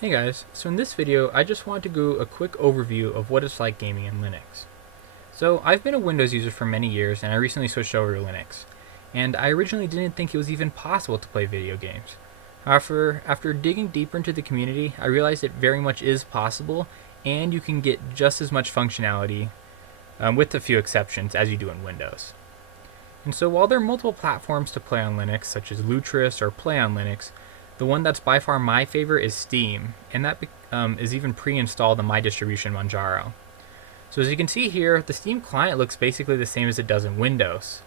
Hey guys, so in this video I just want to do a quick overview of what it's like gaming in Linux. So I've been a Windows user for many years and I recently switched over to Linux. And I originally didn't think it was even possible to play video games. However, after digging deeper into the community, I realized it very much is possible and you can get just as much functionality, with a few exceptions, as you do in Windows. And so while there are multiple platforms to play on Linux, such as Lutris or Play on Linux, the one that's by far my favorite is Steam, and that is even pre-installed on my distribution Manjaro. So as you can see here, the Steam client looks basically the same as it does in Windows.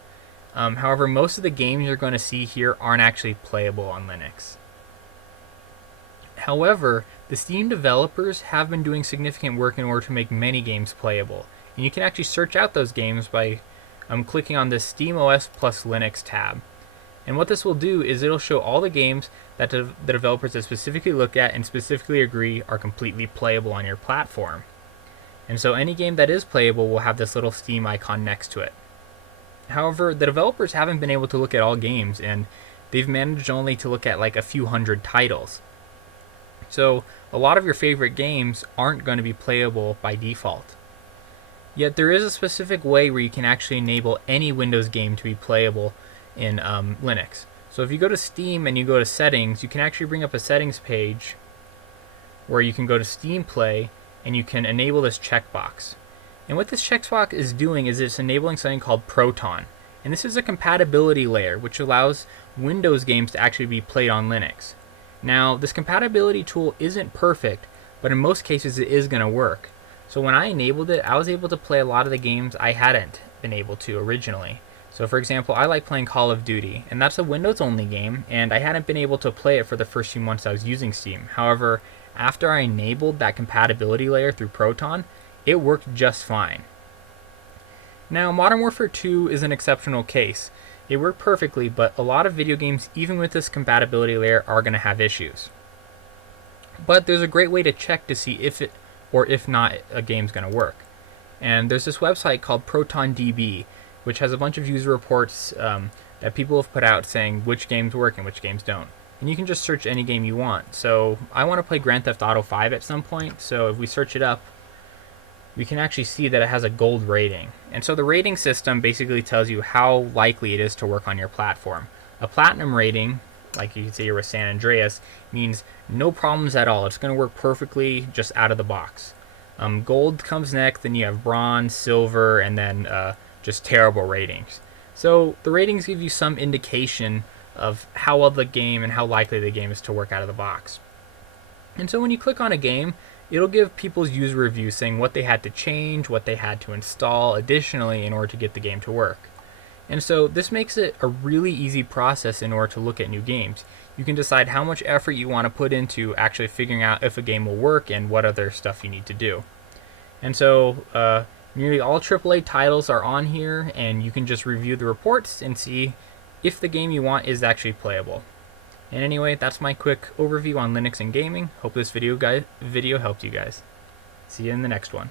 However, most of the games you're going to see here aren't actually playable on Linux. However, the Steam developers have been doing significant work in order to make many games playable, and you can actually search out those games by clicking on this SteamOS plus Linux tab. And what this will do is it'll show all the games that the developers have specifically looked at and specifically agree are completely playable on your platform. And so any game that is playable will have this little Steam icon next to it. However, the developers haven't been able to look at all games, and they've managed only to look at like a few hundred titles. So a lot of your favorite games aren't going to be playable by default. Yet there is a specific way where you can actually enable any Windows game to be playable in Linux. So if you go to Steam and you go to settings, you can actually bring up a settings page where you can go to Steam Play and you can enable this checkbox. And what this checkbox is doing is it's enabling something called Proton. And this is a compatibility layer which allows Windows games to actually be played on Linux. Now, this compatibility tool isn't perfect, but in most cases it is going to work. So when I enabled it, I was able to play a lot of the games I hadn't been able to originally. So for example, I like playing Call of Duty, and that's a Windows-only game, and I hadn't been able to play it for the first few months I was using Steam. However, after I enabled that compatibility layer through Proton, it worked just fine. Now, Modern Warfare 2 is an exceptional case. It worked perfectly, but a lot of video games, even with this compatibility layer, are going to have issues. But there's a great way to check to see if it, or if not, a game's going to work. And there's this website called ProtonDB, which has a bunch of user reports that people have put out saying which games work and which games don't. And you can just search any game you want. So I want to play Grand Theft Auto 5 at some point, so if we search it up, we can actually see that it has a gold rating. And so the rating system basically tells you how likely it is to work on your platform. A platinum rating, like you can see here with San Andreas, means no problems at all. It's going to work perfectly just out of the box. Gold comes next, then you have bronze, silver, and then just terrible ratings. So the ratings give you some indication of how well the game and how likely the game is to work out of the box. And so when you click on a game, it'll give people's user reviews saying what they had to change, what they had to install additionally in order to get the game to work. And so this makes it a really easy process in order to look at new games. You can decide how much effort you want to put into actually figuring out if a game will work and what other stuff you need to do. And so nearly all AAA titles are on here, and you can just review the reports and see if the game you want is actually playable. And anyway, that's my quick overview on Linux and gaming. Hope this video helped you guys. See you in the next one.